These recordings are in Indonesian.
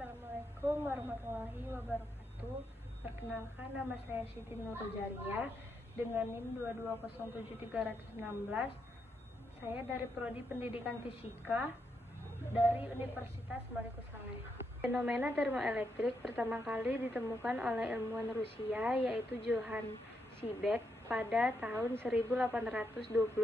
Assalamualaikum warahmatullahi wabarakatuh. Perkenalkan, nama saya Siti Nurjaria dengan NIM 2207316. Saya dari Prodi Pendidikan Fisika dari Universitas Balikusale. Fenomena termoelektrik pertama kali ditemukan oleh ilmuwan Rusia yaitu Johann Seebeck pada tahun 1821.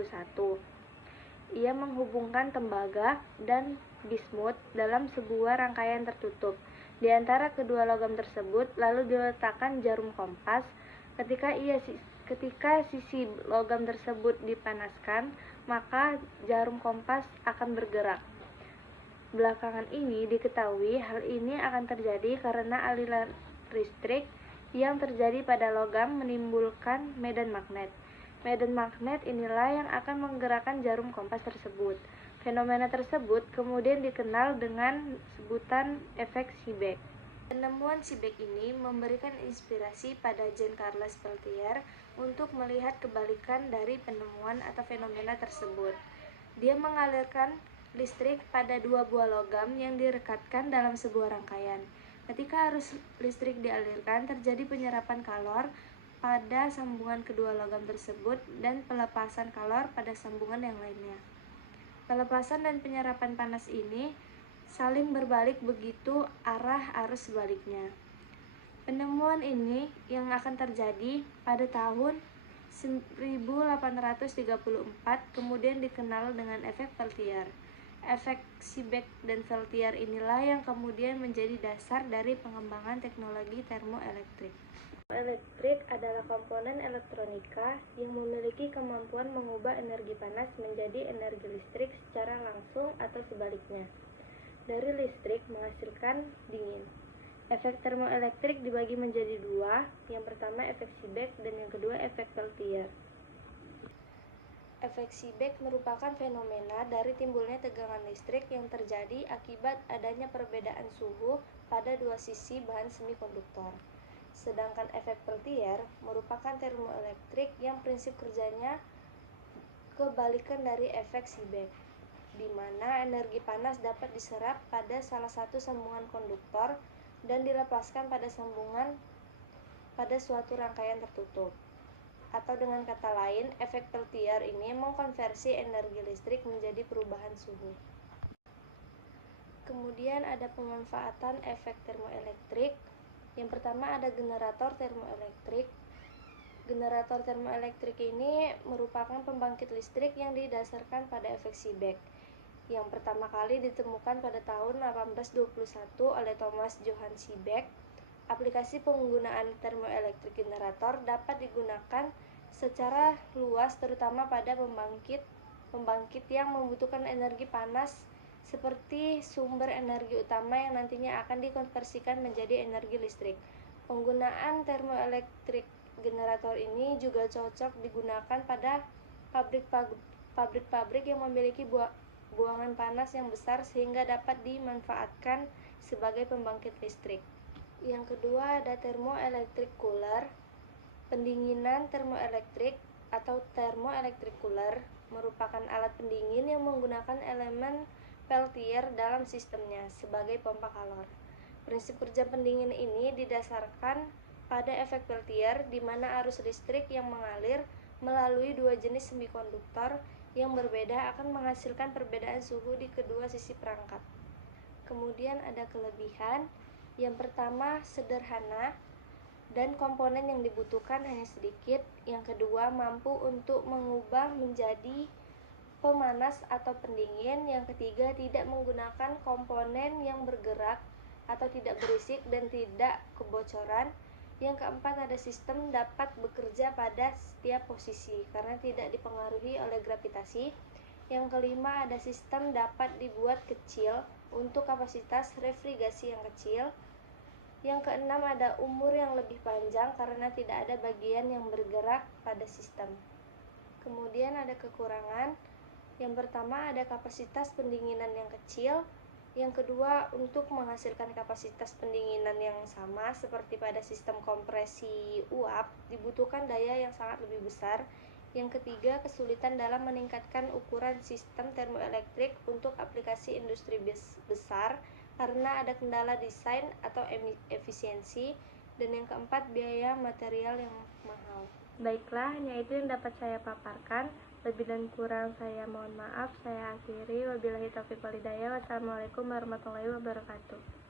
Ia menghubungkan tembaga dan bismut dalam sebuah rangkaian tertutup. Di antara kedua logam tersebut lalu diletakkan jarum kompas. Ketika sisi logam tersebut dipanaskan, maka jarum kompas akan bergerak. Belakangan ini diketahui hal ini akan terjadi karena aliran listrik yang terjadi pada logam menimbulkan medan magnet. Medan magnet inilah yang akan menggerakkan jarum kompas tersebut. Fenomena tersebut kemudian dikenal dengan sebutan efek Seebeck. Penemuan Seebeck ini memberikan inspirasi pada Jean-Charles Peltier untuk melihat kebalikan dari penemuan atau fenomena tersebut. Dia mengalirkan listrik pada dua buah logam yang direkatkan dalam sebuah rangkaian. Ketika arus listrik dialirkan, terjadi penyerapan kalor pada sambungan kedua logam tersebut dan pelepasan kalor pada sambungan yang lainnya. Pelepasan dan penyerapan panas ini saling berbalik begitu arah arus sebaliknya. Penemuan ini yang akan terjadi pada tahun 1834 kemudian dikenal dengan efek Peltier. Efek Seebeck dan Peltier inilah yang kemudian menjadi dasar dari pengembangan teknologi termoelektrik. Elektrik adalah komponen elektronika yang memiliki kemampuan mengubah energi panas menjadi energi listrik secara langsung atau sebaliknya. Dari listrik menghasilkan dingin. Efek termoelektrik dibagi menjadi dua, yang pertama efek Seebeck dan yang kedua efek Peltier. Efek Seebeck merupakan fenomena dari timbulnya tegangan listrik yang terjadi akibat adanya perbedaan suhu pada dua sisi bahan semikonduktor. Sedangkan efek Peltier merupakan termoelektrik yang prinsip kerjanya kebalikan dari efek Seebeck, di mana energi panas dapat diserap pada salah satu sambungan konduktor dan dilepaskan pada sambungan pada suatu rangkaian tertutup. Atau dengan kata lain, efek Peltier ini mengkonversi energi listrik menjadi perubahan suhu. Kemudian ada pemanfaatan efek termoelektrik. Yang pertama ada generator termoelektrik. Generator termoelektrik ini merupakan pembangkit listrik yang didasarkan pada efek Seebeck. Yang pertama kali ditemukan pada tahun 1821 oleh Thomas Johann Seebeck. Aplikasi penggunaan termoelektrik generator dapat digunakan secara luas terutama pada pembangkit yang membutuhkan energi panas seperti sumber energi utama yang nantinya akan dikonversikan menjadi energi listrik. Penggunaan termoelektrik generator ini juga cocok digunakan pada pabrik-pabrik yang memiliki buangan panas yang besar sehingga dapat dimanfaatkan sebagai pembangkit listrik. Yang kedua ada termoelektrik cooler. Pendinginan termoelektrik atau termoelektrik cooler merupakan alat pendingin yang menggunakan elemen Peltier dalam sistemnya sebagai pompa kalor. Prinsip kerja pendingin ini didasarkan pada efek Peltier di mana arus listrik yang mengalir melalui dua jenis semikonduktor yang berbeda akan menghasilkan perbedaan suhu di kedua sisi perangkat. Kemudian ada kelebihan. Yang pertama sederhana dan komponen yang dibutuhkan hanya sedikit. Yang kedua mampu untuk mengubah menjadi pemanas atau pendingin. Yang ketiga tidak menggunakan komponen yang bergerak atau tidak berisik dan tidak kebocoran. Yang keempat ada sistem dapat bekerja pada setiap posisi karena tidak dipengaruhi oleh gravitasi. Yang kelima ada sistem dapat dibuat kecil untuk kapasitas refrigerasi yang kecil. Yang keenam ada umur yang lebih panjang karena tidak ada bagian yang bergerak pada sistem. Kemudian ada kekurangan. Yang pertama ada kapasitas pendinginan yang kecil. Yang kedua untuk menghasilkan kapasitas pendinginan yang sama seperti pada sistem kompresi uap dibutuhkan daya yang sangat lebih besar. Yang ketiga kesulitan dalam meningkatkan ukuran sistem termoelektrik untuk aplikasi industri besar karena ada kendala desain atau efisiensi, dan yang keempat biaya material yang mahal. Baiklah, hanya itu yang dapat saya paparkan. Lebih dan kurang saya mohon maaf. Saya akhiri. Wabillahi taufiq wal hidayah. Wassalamualaikum warahmatullahi wabarakatuh.